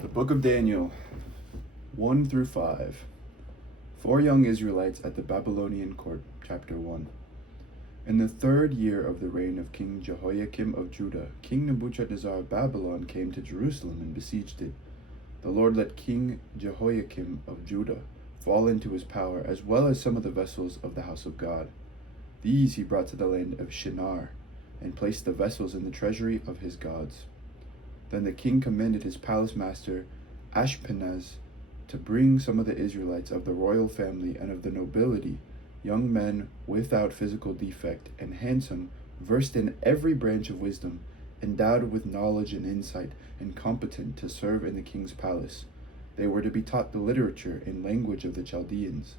The Book of Daniel, 1 through 5. 4 young Israelites at the Babylonian court, chapter 1. In the 3rd year of the reign of King Jehoiakim of Judah, King Nebuchadnezzar of Babylon came to Jerusalem and besieged it. The Lord let King Jehoiakim of Judah fall into his power, as well as some of the vessels of the house of God. These he brought to the land of Shinar, and placed the vessels in the treasury of his gods. Then the king commanded his palace master Ashpenaz to bring some of the Israelites of the royal family and of the nobility, young men without physical defect and handsome, versed in every branch of wisdom, endowed with knowledge and insight, and competent to serve in the king's palace. They were to be taught the literature and language of the Chaldeans.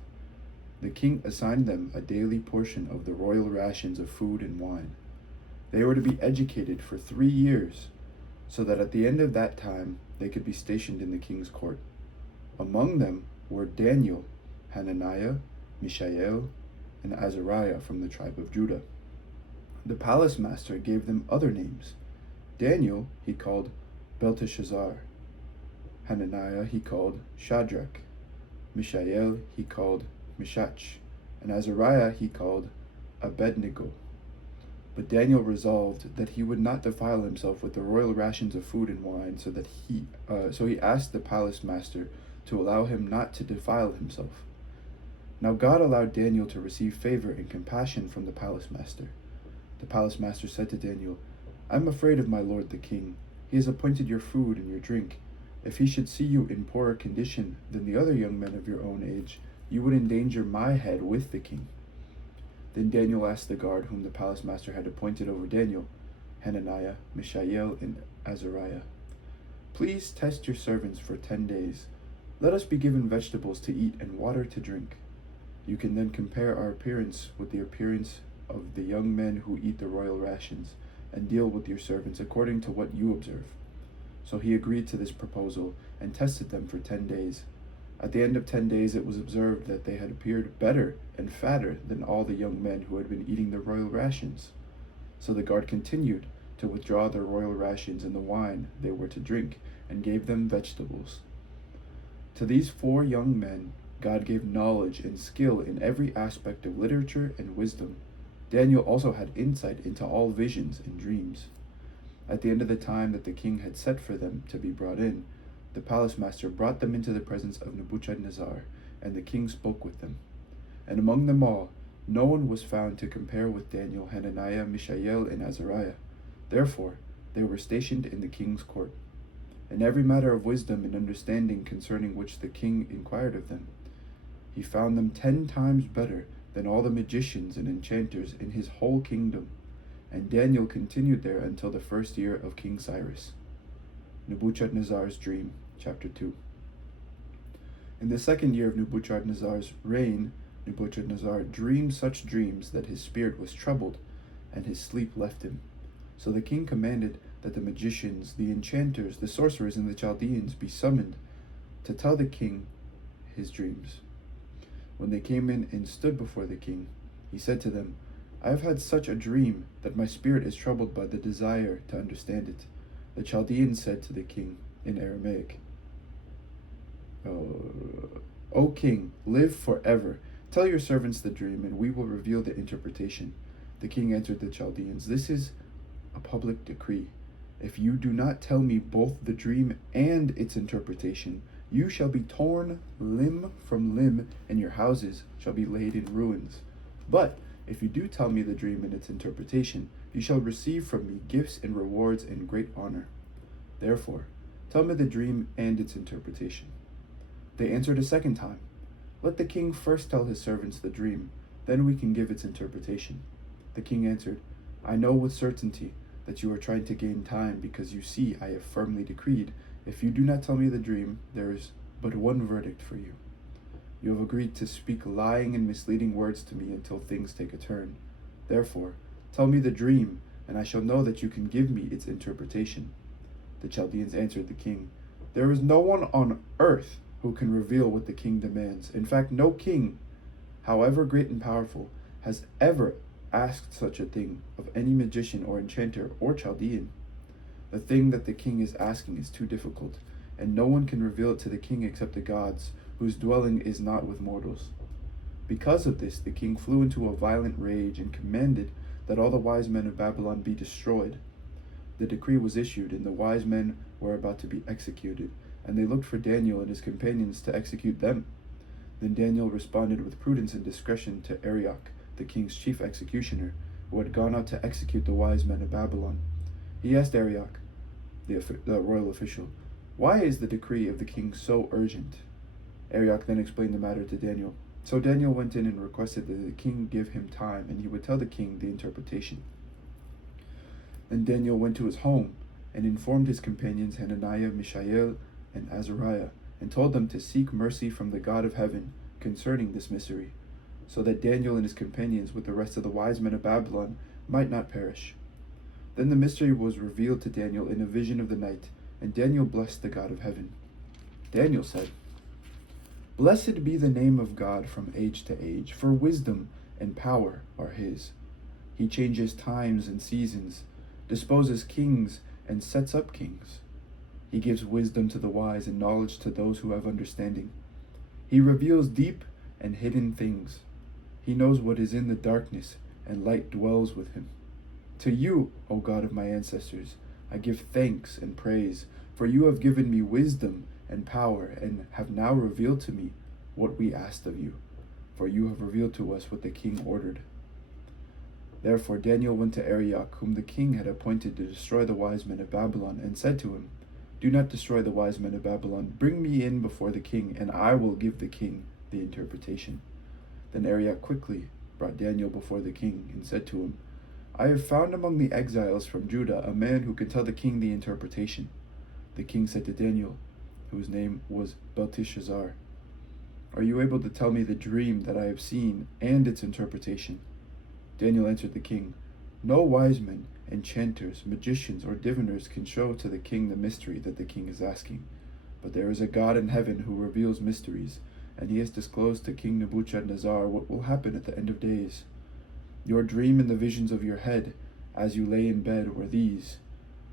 The king assigned them a daily portion of the royal rations of food and wine. They were to be educated for 3 years, so that at the end of that time they could be stationed in the king's court. Among them were Daniel, Hananiah, Mishael, and Azariah from the tribe of Judah. The palace master gave them other names. Daniel he called Belteshazzar. Hananiah he called Shadrach. Mishael he called Meshach. And Azariah he called Abednego. But Daniel resolved that he would not defile himself with the royal rations of food and wine, so he asked the palace master to allow him not to defile himself. Now God allowed Daniel to receive favor and compassion from the palace master. The palace master said to Daniel, "I am afraid of my lord the king. He has appointed your food and your drink. If he should see you in poorer condition than the other young men of your own age, you would endanger my head with the king." Then Daniel asked the guard whom the palace master had appointed over Daniel, Hananiah, Mishael, and Azariah, "Please test your servants for 10 days. Let us be given vegetables to eat and water to drink. You can then compare our appearance with the appearance of the young men who eat the royal rations, and deal with your servants according to what you observe." So he agreed to this proposal and tested them for 10 days. At the end of 10 days it was observed that they had appeared better and fatter than all the young men who had been eating the royal rations. So the guard continued to withdraw their royal rations and the wine they were to drink, and gave them vegetables. To these 4 young men God gave knowledge and skill in every aspect of literature and wisdom. Daniel also had insight into all visions and dreams. At the end of the time that the king had set for them to be brought in, the palace master brought them into the presence of Nebuchadnezzar, and the king spoke with them. And among them all, no one was found to compare with Daniel, Hananiah, Mishael, and Azariah. Therefore, they were stationed in the king's court. In every matter of wisdom and understanding concerning which the king inquired of them, he found them 10 times better than all the magicians and enchanters in his whole kingdom. And Daniel continued there until the 1st year of King Cyrus. Nebuchadnezzar's dream, chapter 2. In the 2nd year of Nebuchadnezzar's reign, Nebuchadnezzar dreamed such dreams that his spirit was troubled, and his sleep left him. So the king commanded that the magicians, the enchanters, the sorcerers, and the Chaldeans be summoned to tell the king his dreams. When they came in and stood before the king, he said to them, "I have had such a dream that my spirit is troubled by the desire to understand it." The Chaldeans said to the king in Aramaic, "O king, live forever. Tell your servants the dream, and we will reveal the interpretation." The king answered the Chaldeans, "This is a public decree. If you do not tell me both the dream and its interpretation, you shall be torn limb from limb, and your houses shall be laid in ruins. But if you do tell me the dream and its interpretation, you shall receive from me gifts and rewards and great honor. Therefore, tell me the dream and its interpretation." They answered a second time, "Let the king first tell his servants the dream, then we can give its interpretation." The king answered, "I know with certainty that you are trying to gain time, because you see I have firmly decreed, if you do not tell me the dream, there is but one verdict for you. You have agreed to speak lying and misleading words to me until things take a turn. Therefore, tell me the dream, and I shall know that you can give me its interpretation." The Chaldeans answered the king, "There is no one on earth who can reveal what the king demands. In fact, no king, however great and powerful, has ever asked such a thing of any magician or enchanter or Chaldean. The thing that the king is asking is too difficult, and no one can reveal it to the king except the gods, whose dwelling is not with mortals. Because of this, the king flew into a violent rage and commanded that all the wise men of Babylon be destroyed. The decree was issued, and the wise men were about to be executed, and they looked for Daniel and his companions to execute them. Then Daniel responded with prudence and discretion to Arioch, the king's chief executioner, who had gone out to execute the wise men of Babylon. He asked Arioch, the royal official, "Why is the decree of the king so urgent?" Arioch then explained the matter to Daniel. So Daniel went in and requested that the king give him time, and he would tell the king the interpretation. Then Daniel went to his home and informed his companions Hananiah, Mishael, and Azariah, and told them to seek mercy from the God of heaven concerning this mystery, so that Daniel and his companions with the rest of the wise men of Babylon might not perish. Then the mystery was revealed to Daniel in a vision of the night, and Daniel blessed the God of heaven. Daniel said, "Blessed be the name of God from age to age, for wisdom and power are his. He changes times and seasons, disposes kings, and sets up kings. He gives wisdom to the wise and knowledge to those who have understanding. He reveals deep and hidden things. He knows what is in the darkness, and light dwells with him. To you, O God of my ancestors, I give thanks and praise, for you have given me wisdom and power, and have now revealed to me what we asked of you, for you have revealed to us what the king ordered." Therefore Daniel went to Arioch, whom the king had appointed to destroy the wise men of Babylon, and said to him, "Do not destroy the wise men of Babylon. Bring me in before the king, and I will give the king the interpretation." Then Arioch quickly brought Daniel before the king, and said to him, "I have found among the exiles from Judah a man who can tell the king the interpretation." The king said to Daniel, whose name was Belteshazzar, "Are you able to tell me the dream that I have seen and its interpretation?" Daniel answered the king, "No wise men, enchanters, magicians, or diviners can show to the king the mystery that the king is asking. But there is a God in heaven who reveals mysteries, and he has disclosed to King Nebuchadnezzar what will happen at the end of days. Your dream and the visions of your head, as you lay in bed, were these.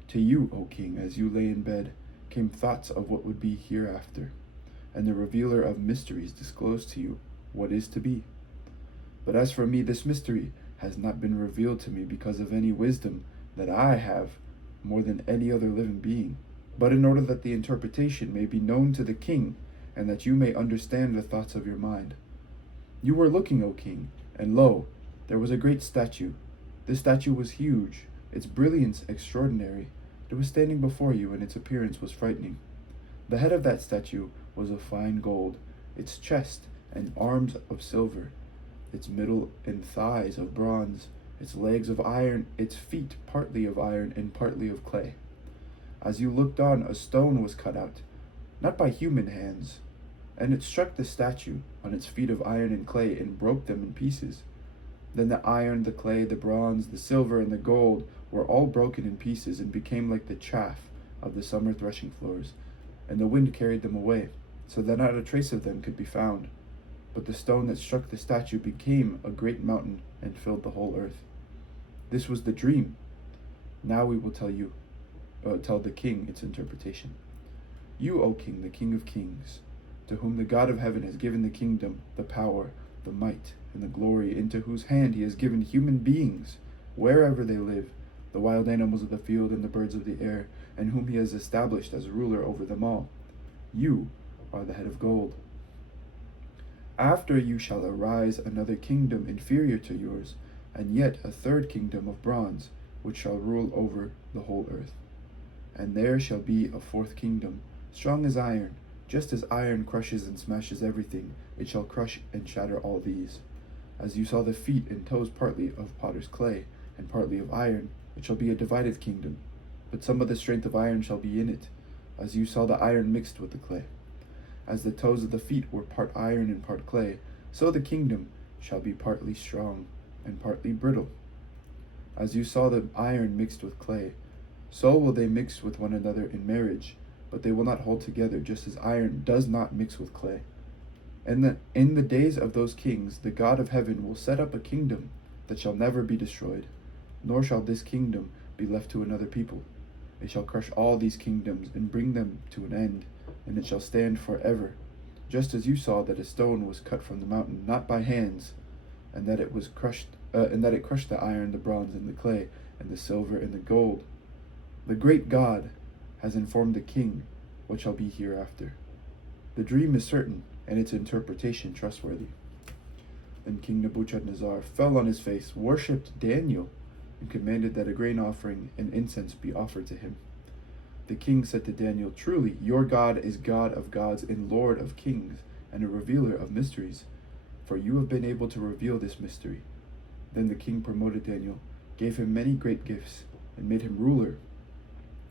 To you, O king, as you lay in bed, came thoughts of what would be hereafter, and the revealer of mysteries disclosed to you what is to be. But as for me, this mystery has not been revealed to me because of any wisdom that I have more than any other living being, but in order that the interpretation may be known to the king, and that you may understand the thoughts of your mind. You were looking, O king, and lo, there was a great statue. This statue was huge, its brilliance extraordinary. It was standing before you, and its appearance was frightening. The head of that statue was of fine gold, its chest and arms of silver, its middle and thighs of bronze, its legs of iron, its feet partly of iron and partly of clay. As you looked on, a stone was cut out, not by human hands, and it struck the statue on its feet of iron and clay and broke them in pieces. Then the iron, the clay, the bronze, the silver, and the gold were all broken in pieces and became like the chaff of the summer threshing floors, and the wind carried them away, so that not a trace of them could be found. But the stone that struck the statue became a great mountain and filled the whole earth. This was the dream. Now we will tell the king its interpretation. You, O king, the king of kings, to whom the God of heaven has given the kingdom, the power, the might, and the glory, into whose hand he has given human beings, wherever they live, the wild animals of the field and the birds of the air, and whom he has established as ruler over them all. You are the head of gold. After you shall arise another kingdom inferior to yours, and yet a third kingdom of bronze, which shall rule over the whole earth. And there shall be a fourth kingdom, strong as iron. Just as iron crushes and smashes everything, it shall crush and shatter all these. As you saw the feet and toes partly of potter's clay, and partly of iron, it shall be a divided kingdom. But some of the strength of iron shall be in it, as you saw the iron mixed with the clay. As the toes of the feet were part iron and part clay, so the kingdom shall be partly strong and partly brittle. As you saw the iron mixed with clay, so will they mix with one another in marriage, but they will not hold together, just as iron does not mix with clay. And in the days of those kings, the God of heaven will set up a kingdom that shall never be destroyed, nor shall this kingdom be left to another people. It shall crush all these kingdoms and bring them to an end, and it shall stand forever, just as you saw that a stone was cut from the mountain, not by hands, and that it crushed the iron, the bronze, and the clay, and the silver, and the gold. The great God has informed the king what shall be hereafter. The dream is certain, and its interpretation trustworthy. Then King Nebuchadnezzar fell on his face, worshipped Daniel, and commanded that a grain offering and incense be offered to him. The king said to Daniel, "Truly, your God is God of gods and Lord of kings, and a revealer of mysteries, for you have been able to reveal this mystery." Then the king promoted Daniel, gave him many great gifts, and made him ruler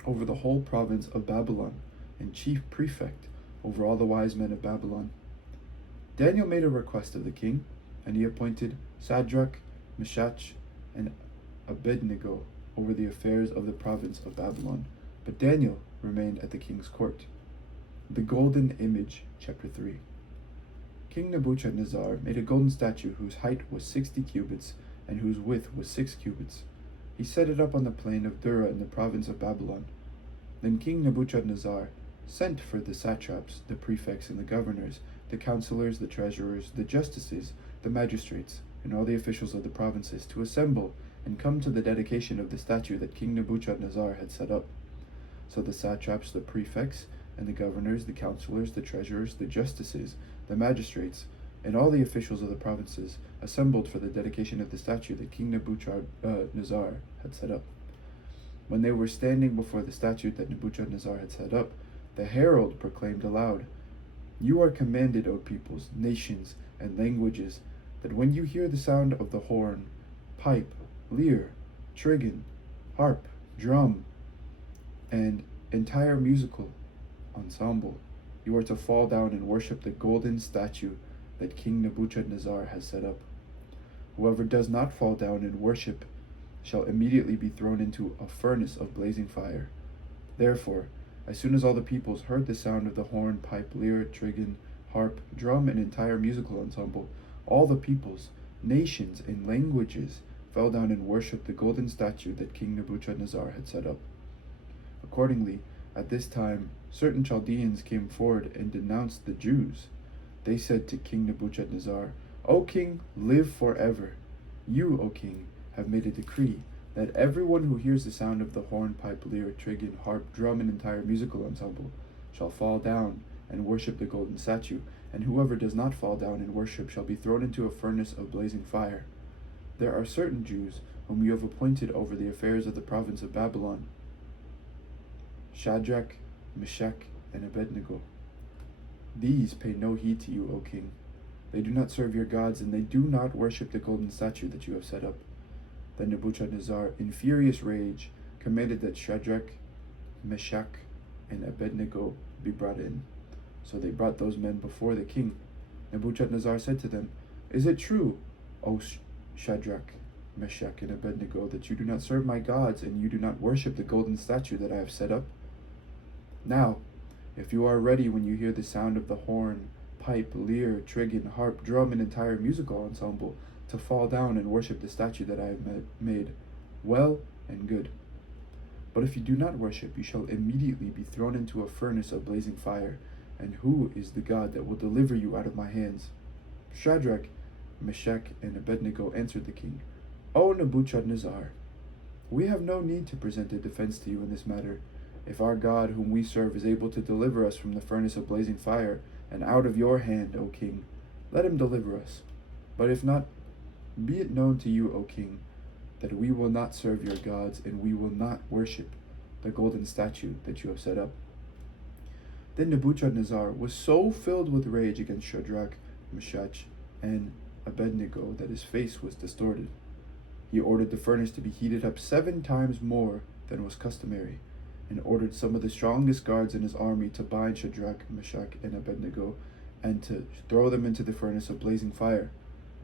over the whole province of Babylon, and chief prefect over all the wise men of Babylon. Daniel made a request of the king, and he appointed Shadrach, Meshach, and Abednego over the affairs of the province of Babylon. But Daniel remained at the king's court. The golden image, chapter 3. King Nebuchadnezzar made a golden statue whose height was 60 cubits and whose width was 6 cubits. He set it up on the plain of Dura in the province of Babylon. Then King Nebuchadnezzar sent for the satraps, the prefects, and the governors, the counselors, the treasurers, the justices, the magistrates, and all the officials of the provinces to assemble and come to the dedication of the statue that King Nebuchadnezzar had set up. So the satraps, the prefects, and the governors, the counselors, the treasurers, the justices, the magistrates, and all the officials of the provinces assembled for the dedication of the statue that King Nebuchadnezzar had set up. When they were standing before the statue that Nebuchadnezzar had set up, the herald proclaimed aloud, "You are commanded, O peoples, nations, and languages, that when you hear the sound of the horn, pipe, lyre, trigon, harp, drum, and entire musical ensemble, you are to fall down and worship the golden statue that King Nebuchadnezzar has set up. Whoever does not fall down and worship shall immediately be thrown into a furnace of blazing fire." Therefore, as soon as all the peoples heard the sound of the horn, pipe, lyre, trigon, harp, drum, and entire musical ensemble, all the peoples, nations, and languages fell down and worshipped the golden statue that King Nebuchadnezzar had set up. Accordingly, at this time, certain Chaldeans came forward and denounced the Jews. They said to King Nebuchadnezzar, "O king, live forever. You, O king, have made a decree that everyone who hears the sound of the horn, pipe, lyre, trigon, harp, drum, and entire musical ensemble shall fall down and worship the golden statue, and whoever does not fall down and worship shall be thrown into a furnace of blazing fire. There are certain Jews whom you have appointed over the affairs of the province of Babylon, Shadrach, Meshach, and Abednego. These pay no heed to you, O king. They do not serve your gods, and they do not worship the golden statue that you have set up." Then Nebuchadnezzar, in furious rage, commanded that Shadrach, Meshach, and Abednego be brought in. So they brought those men before the king. Nebuchadnezzar said to them, "Is it true, O Shadrach, Meshach, and Abednego, that you do not serve my gods, and you do not worship the golden statue that I have set up? Now, if you are ready when you hear the sound of the horn, pipe, lyre, trigon, harp, drum, and entire musical ensemble, to fall down and worship the statue that I have made, well and good. But if you do not worship, you shall immediately be thrown into a furnace of blazing fire. And who is the God that will deliver you out of my hands?" Shadrach, Meshach, and Abednego answered the king, "O Nebuchadnezzar, we have no need to present a defense to you in this matter. If our God, whom we serve, is able to deliver us from the furnace of blazing fire and out of your hand, O king, let him deliver us. But if not, be it known to you, O king, that we will not serve your gods, and we will not worship the golden statue that you have set up." Then Nebuchadnezzar was so filled with rage against Shadrach, Meshach, and Abednego that his face was distorted. He ordered the furnace to be heated up 7 times more than was customary, and ordered some of the strongest guards in his army to bind Shadrach, Meshach, and Abednego, and to throw them into the furnace of blazing fire.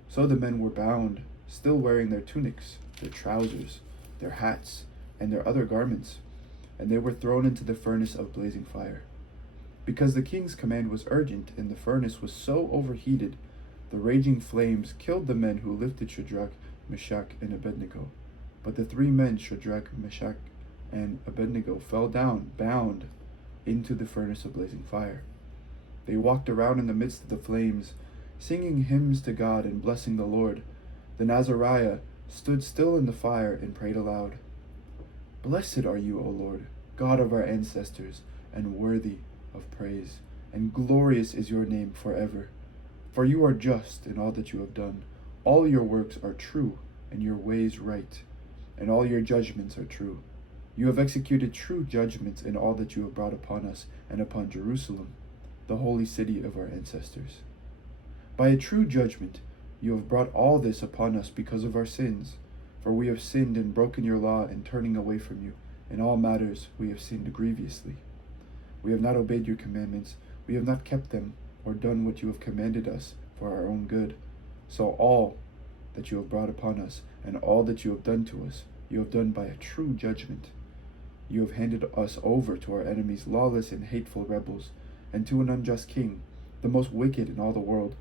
So the men were bound, still wearing their tunics, their trousers, their hats, and their other garments, and they were thrown into the furnace of blazing fire. Because the king's command was urgent, and the furnace was so overheated, the raging flames killed the men who lifted Shadrach, Meshach, and Abednego. But the 3 men, Shadrach, Meshach, and Abednego, fell down, bound, into the furnace of blazing fire. They walked around in the midst of the flames, singing hymns to God and blessing the Lord. Then Azariah stood still in the fire and prayed aloud. Blessed are you, O Lord, God of our ancestors, and worthy of praise, and glorious is your name forever. For you are just in all that you have done. All your works are true, and your ways right, and all your judgments are true. You have executed true judgments in all that you have brought upon us and upon Jerusalem, the holy city of our ancestors. By a true judgment you have brought all this upon us because of our sins, for we have sinned and broken your law in turning away from you. In all matters we have sinned grievously. We have not obeyed your commandments, we have not kept them, or done what you have commanded us for our own good. So all that you have brought upon us, and all that you have done to us, you have done by a true judgment. You have handed us over to our enemies, lawless and hateful rebels, and to an unjust king, the most wicked in all the world.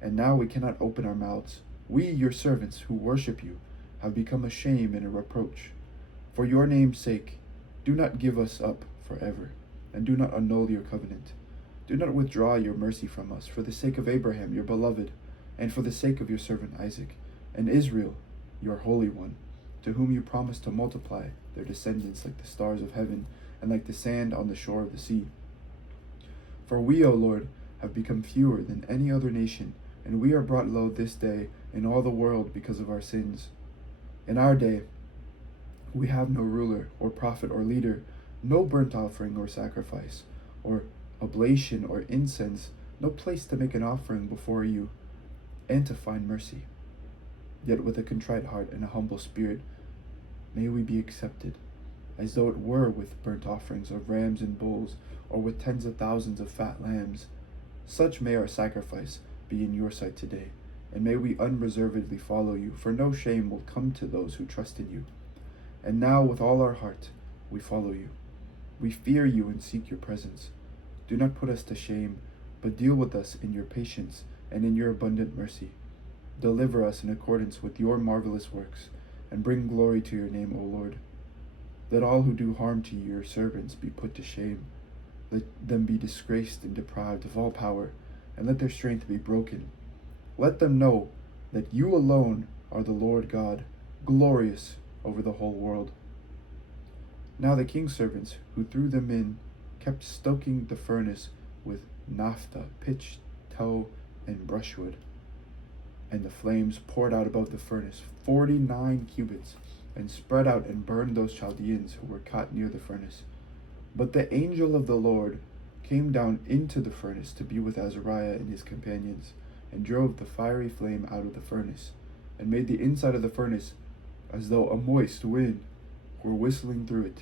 And now we cannot open our mouths. We, your servants, who worship you, have become a shame and a reproach. For your name's sake, do not give us up forever, and do not annul your covenant. Do not withdraw your mercy from us, for the sake of Abraham, your beloved, and for the sake of your servant Isaac, and Israel, your Holy One, to whom you promised to multiply their descendants like the stars of heaven, and like the sand on the shore of the sea. For we, O Lord, have become fewer than any other nation, and we are brought low this day in all the world because of our sins. In our day, we have no ruler, or prophet, or leader, no burnt offering or sacrifice, or oblation or incense, no place to make an offering before you, and to find mercy. Yet with a contrite heart and a humble spirit, may we be accepted, as though it were with burnt offerings of rams and bulls, or with tens of thousands of fat lambs. Such may our sacrifice be in your sight today, and may we unreservedly follow you, for no shame will come to those who trust in you. And now with all our heart we follow you. We fear you and seek your presence. Do not put us to shame, but deal with us in your patience and in your abundant mercy. Deliver us in accordance with your marvelous works, and bring glory to your name, O Lord. Let all who do harm to your servants be put to shame. Let them be disgraced and deprived of all power, and let their strength be broken. Let them know that you alone are the Lord God, glorious over the whole world. Now the king's servants who threw them in kept stoking the furnace with naphtha, pitch, tow, and brushwood. And the flames poured out above the furnace 49 cubits, and spread out and burned those Chaldeans who were caught near the furnace. But the angel of the Lord came down into the furnace to be with Azariah and his companions, and drove the fiery flame out of the furnace, and made the inside of the furnace as though a moist wind were whistling through it.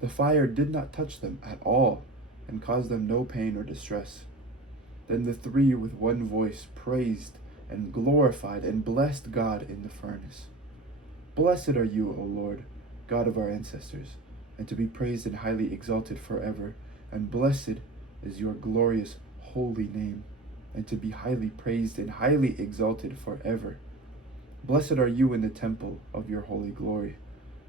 The fire did not touch them at all, and caused them no pain or distress. Then the three with one voice praised and glorified and blessed God in the furnace. Blessed are you, O Lord, God of our ancestors, and to be praised and highly exalted forever. And blessed is your glorious holy name, and to be highly praised and highly exalted forever. Blessed are you in the temple of your holy glory,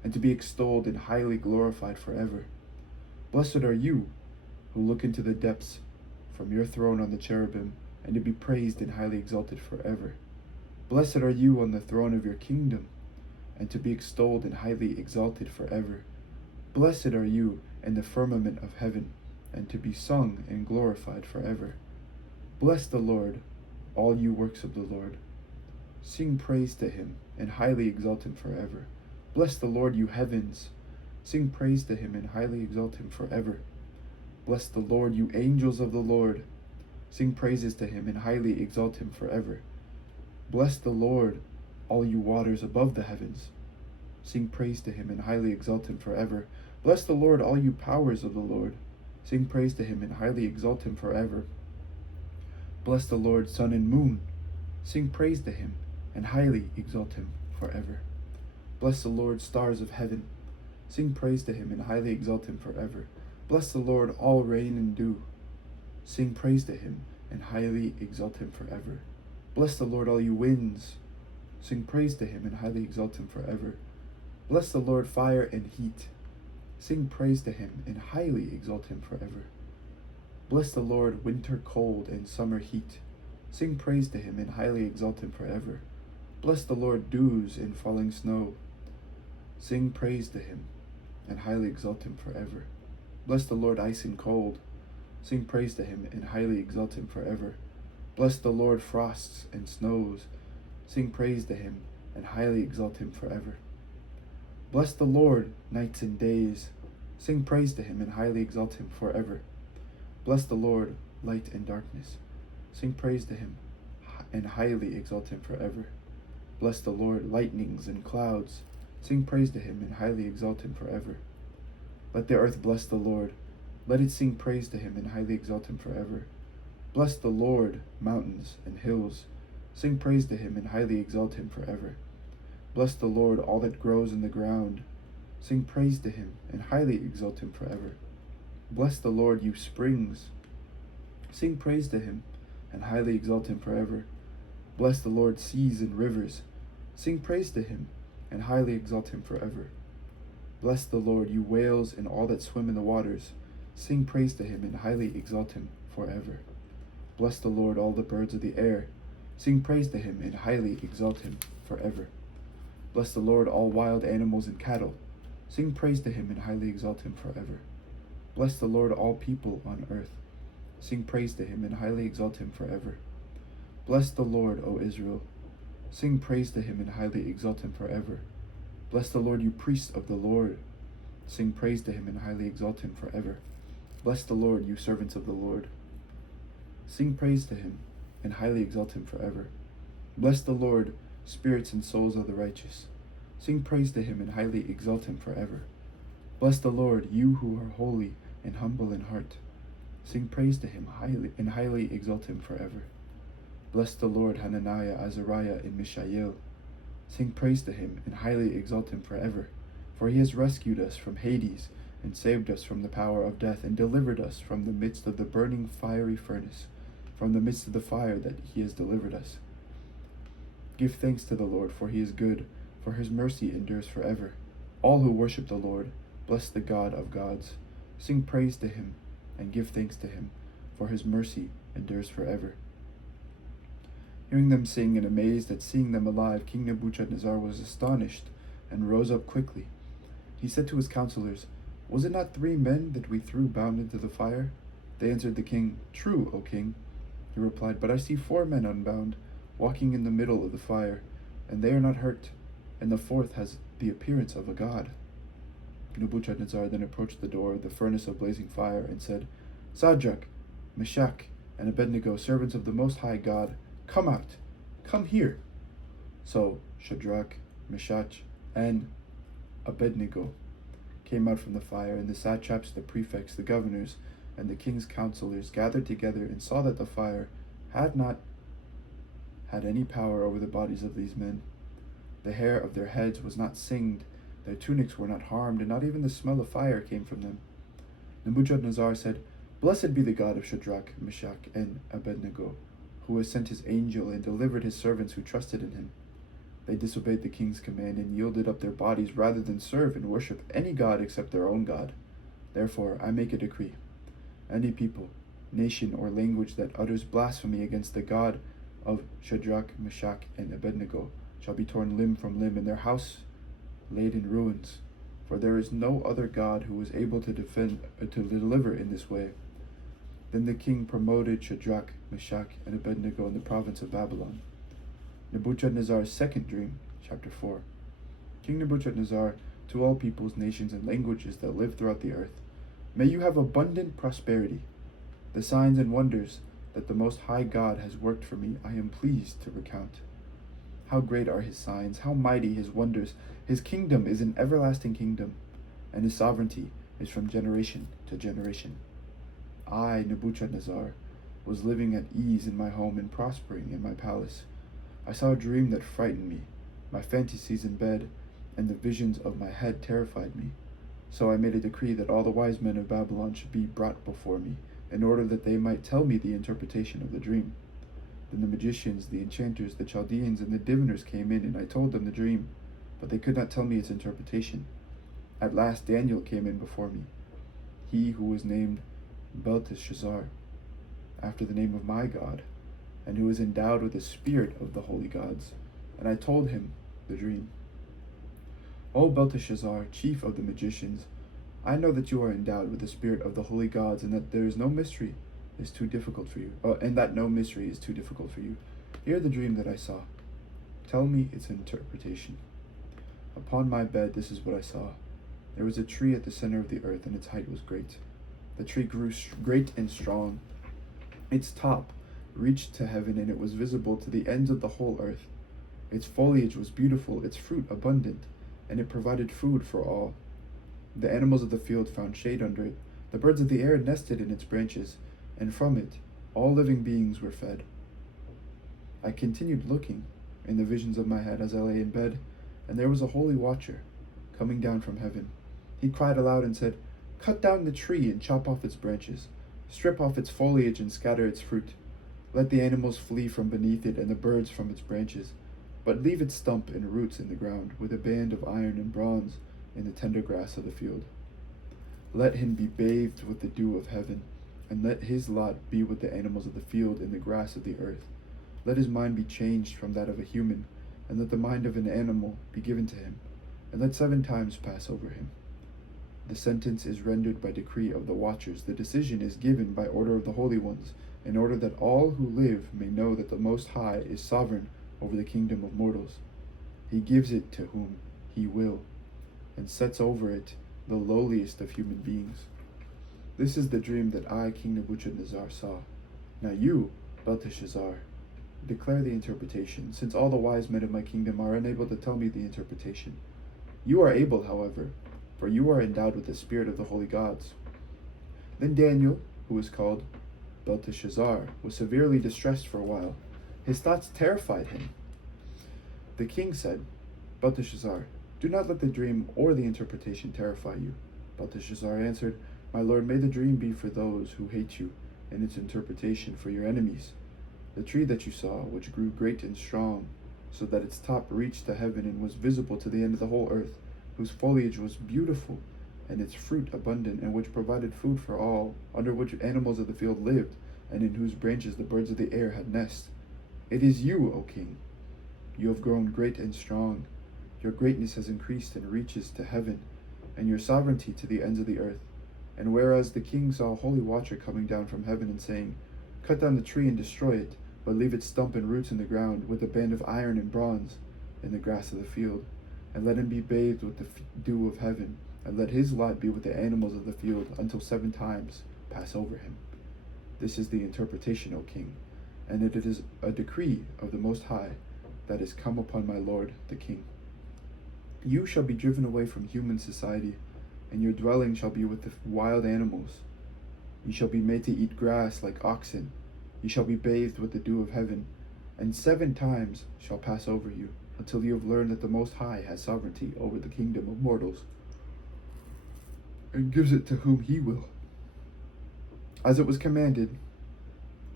and to be extolled and highly glorified forever. Blessed are you who look into the depths from your throne on the cherubim, and to be praised and highly exalted forever. Blessed are you on the throne of your kingdom, and to be extolled and highly exalted forever. Blessed are you in the firmament of heaven, and to be sung and glorified forever. Bless the Lord, all you works of the Lord. Sing praise to him, and highly exalt him forever. Bless the Lord, you heavens. Sing praise to him, and highly exalt him forever. Bless the Lord, you angels of the Lord. Sing praises to him, and highly exalt him forever. Bless the Lord, all you waters above the heavens. Sing praise to him, and highly exalt him forever. Bless the Lord, all you powers of the Lord. Sing praise to him, and highly exalt him forever. Bless the Lord, sun and moon. Sing praise to him, and highly exalt him forever. Bless the Lord, stars of heaven. Sing praise to him, and highly exalt him forever. Bless the Lord, all rain and dew. Sing praise to him, and highly exalt him forever. Bless the Lord, all you winds. Sing praise to him, and highly exalt him forever. Bless the Lord, fire and heat. Sing praise to him and highly exalt him forever. Bless the Lord, winter cold and summer heat. Sing praise to him and highly exalt him forever. Bless the Lord, dews and falling snow. Sing praise to him and highly exalt him forever. Bless the Lord, ice and cold. Sing praise to him and highly exalt him forever. Bless the Lord, frosts and snows. Sing praise to him and highly exalt him forever. Bless the Lord, nights and days. Sing praise to him and highly exalt him forever. Bless the Lord, light and darkness. Sing praise to him and highly exalt him forever. Bless the Lord, lightnings and clouds. Sing praise to him and highly exalt him forever. Let the earth bless the Lord. Let it sing praise to him and highly exalt him forever. Bless the Lord, mountains and hills. Sing praise to him and highly exalt him forever. Bless the Lord, all that grows in the ground. Sing praise to him and highly exalt him forever. Bless the Lord, you springs. Sing praise to him and highly exalt him forever. Bless the Lord, seas and rivers. Sing praise to him and highly exalt him forever. Bless the Lord, you whales and all that swim in the waters. Sing praise to him and highly exalt him forever. Bless the Lord, all the birds of the air. Sing praise to him and highly exalt him forever. Bless the Lord, all wild animals and cattle. Sing praise to him and highly exalt him forever. Bless the Lord, all people on earth. Sing praise to him and highly exalt him forever. Bless the Lord, O Israel. Sing praise to him and highly exalt him forever. Bless the Lord, you priests of the Lord. Sing praise to him and highly exalt him forever. Bless the Lord, you servants of the Lord. Sing praise to him and highly exalt him forever. Bless the Lord, spirits and souls of the righteous. Sing praise to him and highly exalt him forever. Bless the Lord, you who are holy and humble in heart. Sing praise to him highly exalt him forever. Bless the Lord, Hananiah, Azariah, and Mishael. Sing praise to him and highly exalt him forever. For he has rescued us from Hades and saved us from the power of death and delivered us from the midst of the burning fiery furnace, from the midst of the fire that he has delivered us. Give thanks to the Lord, for he is good, for his mercy endures forever. All who worship the Lord, bless the God of gods. Sing praise to him and give thanks to him, for his mercy endures forever. Hearing them sing and amazed at seeing them alive, King Nebuchadnezzar was astonished and rose up quickly. He said to his counselors, "Was it not 3 men that we threw bound into the fire?" They answered the king, "True, O king." He replied, "But I see 4 men unbound, walking in the middle of the fire, and they are not hurt, and the 4th has the appearance of a god." Nebuchadnezzar then approached the door of the furnace of blazing fire and said, "Shadrach, Meshach, and Abednego, servants of the Most High God, come out, come here." So Shadrach, Meshach, and Abednego came out from the fire, and the satraps, the prefects, the governors, and the king's counselors gathered together and saw that the fire had not had any power over the bodies of these men. The hair of their heads was not singed, their tunics were not harmed, and not even the smell of fire came from them. Nebuchadnezzar said, "Blessed be the God of Shadrach, Meshach, and Abednego, who has sent his angel and delivered his servants who trusted in him." They disobeyed the king's command and yielded up their bodies rather than serve and worship any god except their own God. Therefore I make a decree. Any people, nation, or language that utters blasphemy against the God of Shadrach, Meshach, and Abednego shall be torn limb from limb, and their house laid in ruins. For there is no other God who is able to deliver in this way. Then the king promoted Shadrach, Meshach, and Abednego in the province of Babylon. Nebuchadnezzar's second dream, chapter 4. King Nebuchadnezzar, to all peoples, nations, and languages that live throughout the earth, may you have abundant prosperity. The signs and wonders that the Most High God has worked for me I am pleased to recount. How great are his signs, how mighty his wonders. His kingdom is an everlasting kingdom, and his sovereignty is from generation to generation. I, Nebuchadnezzar, was living at ease in my home and prospering in my palace. I saw a dream that frightened me. My fantasies in bed and the visions of my head terrified me. So I made a decree that all the wise men of Babylon should be brought before me, in order that they might tell me the interpretation of the dream. Then the magicians, the enchanters, the Chaldeans, and the diviners came in, and I told them the dream, but they could not tell me its interpretation. At last Daniel came in before me, he who was named Belteshazzar, after the name of my God, and who is endowed with the spirit of the holy gods. And I told him the dream. O Belteshazzar, chief of the magicians, I know that you are endowed with the spirit of the holy gods, and that there is no mystery is too difficult for you, and that no mystery is too difficult for you. Hear the dream that I saw. Tell me its interpretation. Upon my bed, this is what I saw. There was a tree at the center of the earth, and its height was great. The tree grew great and strong. Its top reached to heaven, and it was visible to the ends of the whole earth. Its foliage was beautiful, its fruit abundant, and it provided food for all. The animals of the field found shade under it. The birds of the air nested in its branches, and from it all living beings were fed. I continued looking in the visions of my head as I lay in bed, and there was a holy watcher coming down from heaven. He cried aloud and said, "Cut down the tree and chop off its branches. Strip off its foliage and scatter its fruit. Let the animals flee from beneath it and the birds from its branches, but leave its stump and roots in the ground, with a band of iron and bronze in the tender grass of the field. Let him be bathed with the dew of heaven, and let his lot be with the animals of the field in the grass of the earth. Let his mind be changed from that of a human, and let the mind of an animal be given to him, and let 7 times pass over him. The sentence is rendered by decree of the watchers. The decision is given by order of the holy ones, in order that all who live may know that the Most High is sovereign over the kingdom of mortals. He gives it to whom he will, and sets over it the lowliest of human beings. This is the dream that I, King Nebuchadnezzar, saw. Now you, Belteshazzar, declare the interpretation, since all the wise men of my kingdom are unable to tell me the interpretation. You are able, however, for you are endowed with the spirit of the holy gods." Then Daniel, who was called Belteshazzar, was severely distressed for a while. His thoughts terrified him. The king said, "Belteshazzar, do not let the dream or the interpretation terrify you." Belteshazzar answered, "My lord, may the dream be for those who hate you, and its interpretation for your enemies. The tree that you saw, which grew great and strong, so that its top reached to heaven and was visible to the end of the whole earth, whose foliage was beautiful, and its fruit abundant, and which provided food for all, under which animals of the field lived, and in whose branches the birds of the air had nests. It is you, O king. You have grown great and strong. Your greatness has increased and reaches to heaven, and your sovereignty to the ends of the earth. And whereas the king saw a holy watcher coming down from heaven and saying, 'Cut down the tree and destroy it, but leave its stump and roots in the ground, with a band of iron and bronze in the grass of the field, and let him be bathed with the dew of heaven, and let his lot be with the animals of the field, until 7 times pass over him.' This is the interpretation, O king, and it is a decree of the Most High that is come upon my lord the king. You shall be driven away from human society, and your dwelling shall be with the wild animals. You shall be made to eat grass like oxen. You shall be bathed with the dew of heaven, and 7 times shall pass over you, until you have learned that the Most High has sovereignty over the kingdom of mortals, and gives it to whom he will. As it was commanded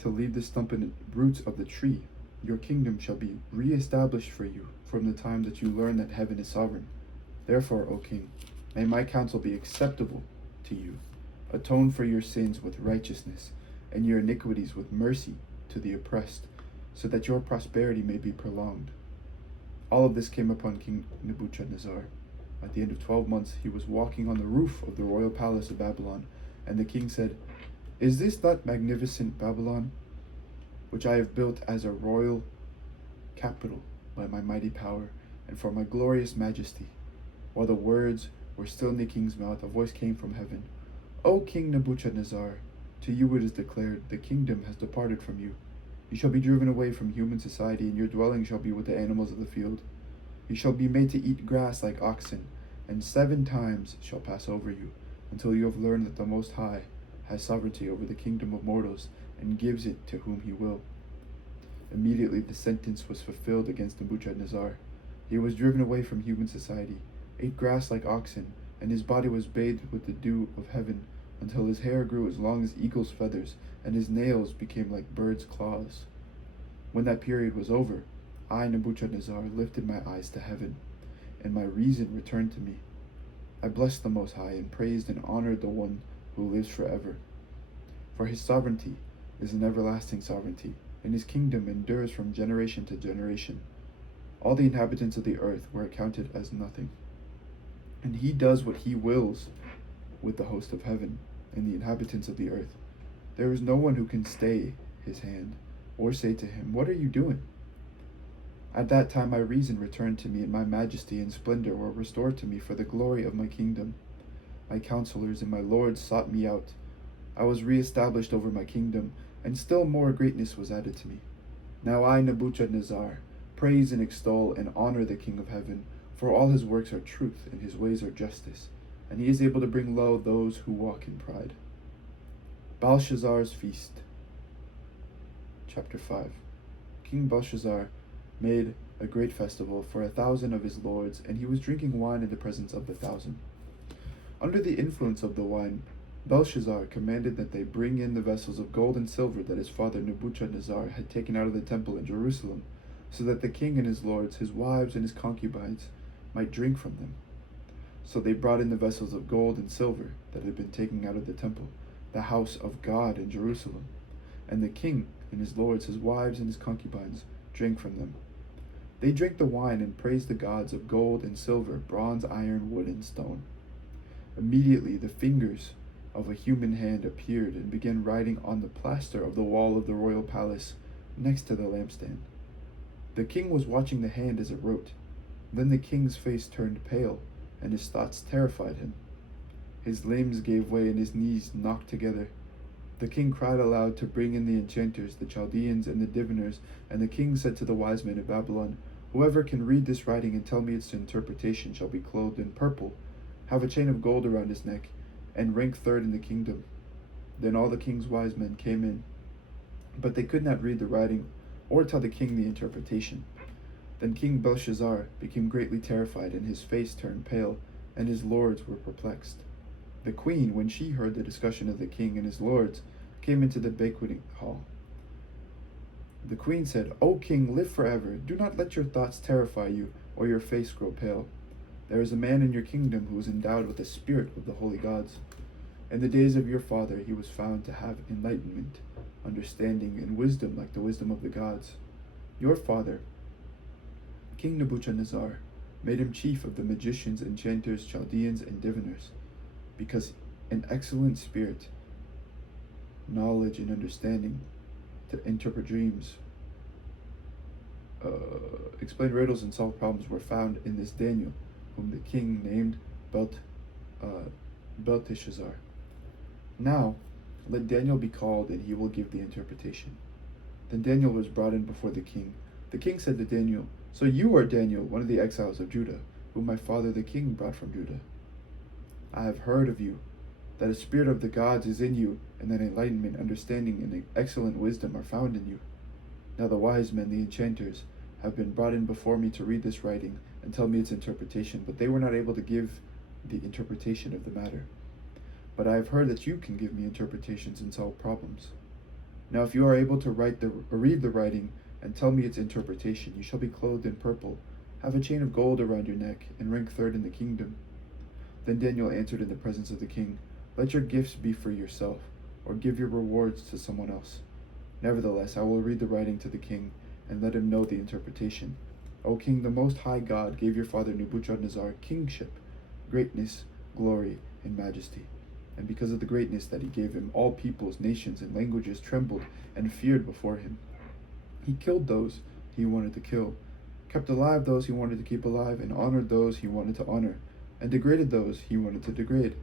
to leave the stump and roots of the tree, your kingdom shall be re-established for you from the time that you learn that heaven is sovereign. Therefore, O king, may my counsel be acceptable to you. Atone for your sins with righteousness, and your iniquities with mercy to the oppressed, so that your prosperity may be prolonged." All of this came upon King Nebuchadnezzar. At the end of 12 months, he was walking on the roof of the royal palace of Babylon, and the king said, "Is this not magnificent Babylon, which I have built as a royal capital by my mighty power and for my glorious majesty?" While the words were still in the king's mouth, a voice came from heaven. "O King Nebuchadnezzar, to you it is declared, the kingdom has departed from you. You shall be driven away from human society, and your dwelling shall be with the animals of the field. You shall be made to eat grass like oxen, and 7 times shall pass over you, until you have learned that the Most High has sovereignty over the kingdom of mortals, and gives it to whom he will." Immediately the sentence was fulfilled against Nebuchadnezzar. He was driven away from human society, ate grass like oxen, and his body was bathed with the dew of heaven, until his hair grew as long as eagle's feathers, and his nails became like birds' claws. When that period was over, I, Nebuchadnezzar, lifted my eyes to heaven, and my reason returned to me. I blessed the Most High and praised and honored the one who lives forever. For his sovereignty is an everlasting sovereignty, and his kingdom endures from generation to generation. All the inhabitants of the earth were accounted as nothing. And he does what he wills with the host of heaven and the inhabitants of the earth. There is no one who can stay his hand, or say to him, "What are you doing?" At that time my reason returned to me, and my majesty and splendor were restored to me for the glory of my kingdom. My counselors and my lords sought me out. I was re-established over my kingdom, and still more greatness was added to me. Now I, Nebuchadnezzar, praise and extol and honor the King of heaven, for all his works are truth and his ways are justice, and he is able to bring low those who walk in pride. Belshazzar's Feast. Chapter 5. King Belshazzar made a great festival for 1,000 of his lords, and he was drinking wine in the presence of the 1,000. Under the influence of the wine, Belshazzar commanded that they bring in the vessels of gold and silver that his father Nebuchadnezzar had taken out of the temple in Jerusalem, so that the king and his lords, his wives, and his concubines might drink from them. So they brought in the vessels of gold and silver that had been taken out of the temple, the house of God in Jerusalem, and the king and his lords, his wives, and his concubines drank from them. They drank the wine and praised the gods of gold and silver, bronze, iron, wood, and stone. Immediately the fingers of a human hand appeared and began writing on the plaster of the wall of the royal palace next to the lampstand. The king was watching the hand as it wrote. Then the king's face turned pale, and his thoughts terrified him. His limbs gave way and his knees knocked together. The king cried aloud to bring in the enchanters, the Chaldeans, and the diviners, and the king said to the wise men of Babylon, "Whoever can read this writing and tell me its interpretation shall be clothed in purple, have a chain of gold around his neck, and rank third in the kingdom." Then all the king's wise men came in, but they could not read the writing or tell the king the interpretation. Then King Belshazzar became greatly terrified, and his face turned pale, and his lords were perplexed. The queen, when she heard the discussion of the king and his lords, came into the banqueting hall. The queen said, "O king, live forever. Do not let your thoughts terrify you, or your face grow pale. There is a man in your kingdom who is endowed with the spirit of the holy gods. In the days of your father he was found to have enlightenment, understanding, and wisdom like the wisdom of the gods. Your father, King Nebuchadnezzar, made him chief of the magicians, enchanters, Chaldeans, and diviners, because an excellent spirit, knowledge, and understanding to interpret dreams, explain riddles, and solve problems were found in this Daniel, whom the king named Belteshazzar. Now let Daniel be called, and he will give the interpretation." Then Daniel was brought in before the king. The king said to Daniel, "So you are Daniel, one of the exiles of Judah, whom my father the king brought from Judah. I have heard of you, that a spirit of the gods is in you, and that enlightenment, understanding, and excellent wisdom are found in you. Now the wise men, the enchanters, have been brought in before me to read this writing and tell me its interpretation, but they were not able to give the interpretation of the matter. But I have heard that you can give me interpretations and solve problems. Now if you are able to read the writing and tell me its interpretation, you shall be clothed in purple, have a chain of gold around your neck, and rank third in the kingdom." Then Daniel answered in the presence of the king, "Let your gifts be for yourself, or give your rewards to someone else. Nevertheless, I will read the writing to the king, and let him know the interpretation. O king, the Most High God gave your father Nebuchadnezzar kingship, greatness, glory, and majesty. And because of the greatness that he gave him, all peoples, nations, and languages trembled and feared before him. He killed those he wanted to kill, kept alive those he wanted to keep alive, and honored those he wanted to honor, and degraded those he wanted to degrade.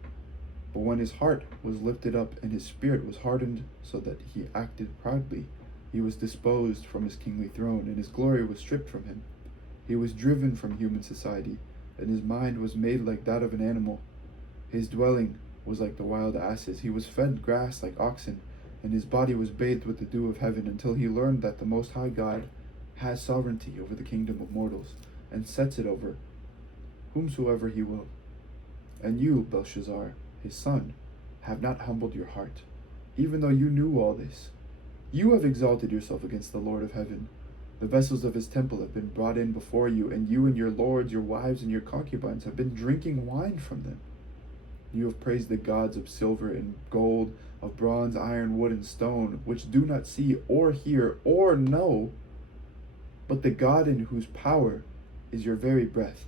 But when his heart was lifted up and his spirit was hardened so that he acted proudly, he was disposed from his kingly throne, and his glory was stripped from him. He was driven from human society, and his mind was made like that of an animal. His dwelling was like the wild asses. He was fed grass like oxen, and his body was bathed with the dew of heaven, until he learned that the Most High God has sovereignty over the kingdom of mortals, and sets it over whomsoever he will. And you, Belshazzar, his son, have not humbled your heart, even though you knew all this. You have exalted yourself against the Lord of heaven. The vessels of his temple have been brought in before you, and you and your lords, your wives, and your concubines have been drinking wine from them. You have praised the gods of silver and gold, of bronze, iron, wood, and stone, which do not see or hear or know, but the God in whose power is your very breath,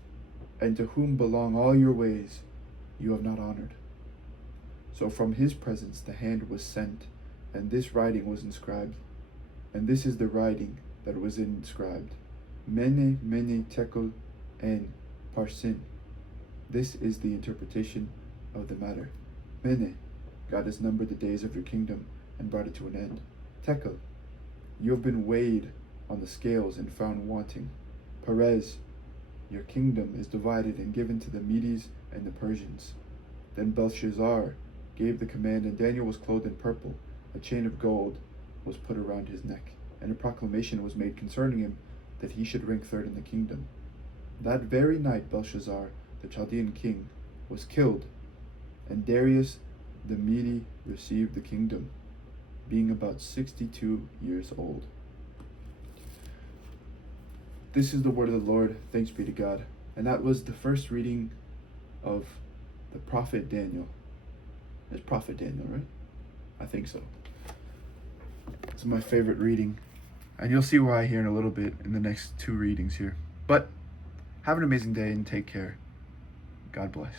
and to whom belong all your ways, you have not honored. So from his presence the hand was sent, and this writing was inscribed. And this is the writing that was inscribed: Mene, Mene, Tekel, En, Parsin. This is the interpretation of the matter. Mene, God has numbered the days of your kingdom and brought it to an end. Tekel, you have been weighed on the scales and found wanting. Perez, your kingdom is divided and given to the Medes and the Persians. Then Belshazzar gave the command, and Daniel was clothed in purple. A chain of gold was put around his neck, and a proclamation was made concerning him that he should rank third in the kingdom. That very night Belshazzar, the Chaldean king, was killed, and Darius the Mede received the kingdom, being about 62 years old. This is the word of the Lord. Thanks be to God. And that was the first reading of the prophet Daniel. It's prophet Daniel, right? I think so. It's my favorite reading. And you'll see why here in a little bit in the next two readings here. But have an amazing day and take care. God bless.